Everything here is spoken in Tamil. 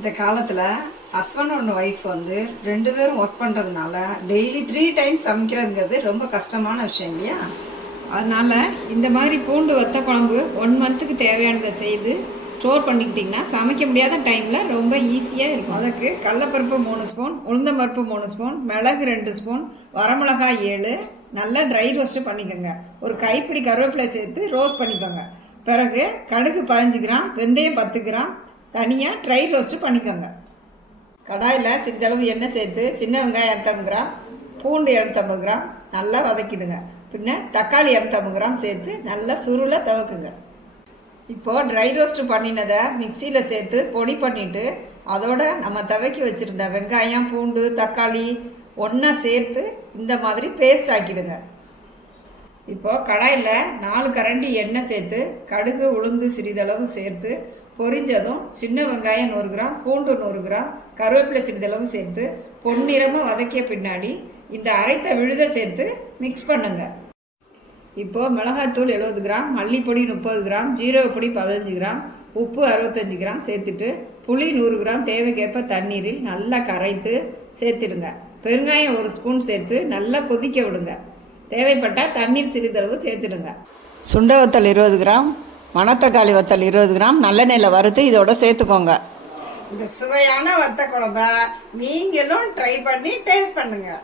இந்த காலத்தில் ஹஸ்பண்ட் அண்ட் ஒய்ஃப் வந்து 2 பேரும் ஒர்க் பண்ணுறதுனால டெய்லி 3 டைம்ஸ் சமைக்கிறதுங்கிறது ரொம்ப கஷ்டமான விஷயம் இல்லையா? அதனால் இந்த மாதிரி பூண்டு வத்த குழம்பு 1 மந்த்துக்கு தேவையானதை செய்து ஸ்டோர் பண்ணிக்கிட்டிங்கன்னா சமைக்க முடியாத டைமில் ரொம்ப ஈஸியாக இருக்கும். அதுக்கு கடலப்பருப்பு 3 ஸ்பூன், உளுந்தம்பருப்பு 3 ஸ்பூன், மிளகு 2 ஸ்பூன், வரமிளகாய் 7, நல்லா ட்ரை ரோஸ்ட்டு பண்ணிக்கோங்க. ஒரு கைப்பிடி கருவேப்பிலை சேர்த்து ரோஸ்ட் பண்ணிக்கோங்க. பிறகு கடுகு 15 கிராம், வெந்தயம் 10 கிராம் தனியாக ட்ரை ரோஸ்ட்டு பண்ணிக்கோங்க. கடாயில் சிறிதளவு எண்ணெய் சேர்த்து சின்ன வெங்காயம் 250 கிராம், பூண்டு 250 கிராம் நல்லா வதக்கிடுங்க. பின்ன தக்காளி 250 கிராம் சேர்த்து நல்லா சுருளை துவக்குங்க. இப்போது ட்ரை ரோஸ்ட்டு பண்ணினதை மிக்சியில் சேர்த்து பொடி பண்ணிவிட்டு அதோட நம்ம துவக்கி வச்சுருந்த வெங்காயம், பூண்டு, தக்காளி ஒன்றா சேர்த்து இந்த மாதிரி பேஸ்ட் ஆக்கிடுங்க. இப்போது கடாயில் 4 கரண்டி எண்ணெய் சேர்த்து கடுகு, உளுந்து சிறிதளவு சேர்த்து பொரிஞ்சதும் சின்ன வெங்காயம் 100 கிராம், பூண்டு 100 கிராம், கருவேப்பிலை சிறிதளவு சேர்த்து பொன்னிறமாக வதக்கிய பின்னாடி இந்த அரைத்த விழுதை சேர்த்து மிக்ஸ் பண்ணுங்க. இப்போது மிளகாத்தூள் 70 கிராம், மல்லிப்பொடி 30 கிராம், ஜீரகப்பொடி 15 கிராம், உப்பு 65 கிராம் சேர்த்துட்டு புளி 100 கிராம் தேவைக்கேற்ப தண்ணீரில் நல்லா கரைத்து சேர்த்துடுங்க. பெருங்காயம் 1 ஸ்பூன் சேர்த்து நல்லா கொதிக்க விடுங்க. தேவைப்பட்டால் தண்ணீர் சிறிதளவு சேர்த்துடுங்க. சுண்டை வத்தல் 20 கிராம், மணத்தக்காளி வத்தல் 20 கிராம் நல்லெண்ணெயில் வறுத்து இதோட சேர்த்துக்கோங்க. இந்த சுவையான வத்த குழம்ப நீங்களும் ட்ரை பண்ணி டேஸ்ட் பண்ணுங்கள்.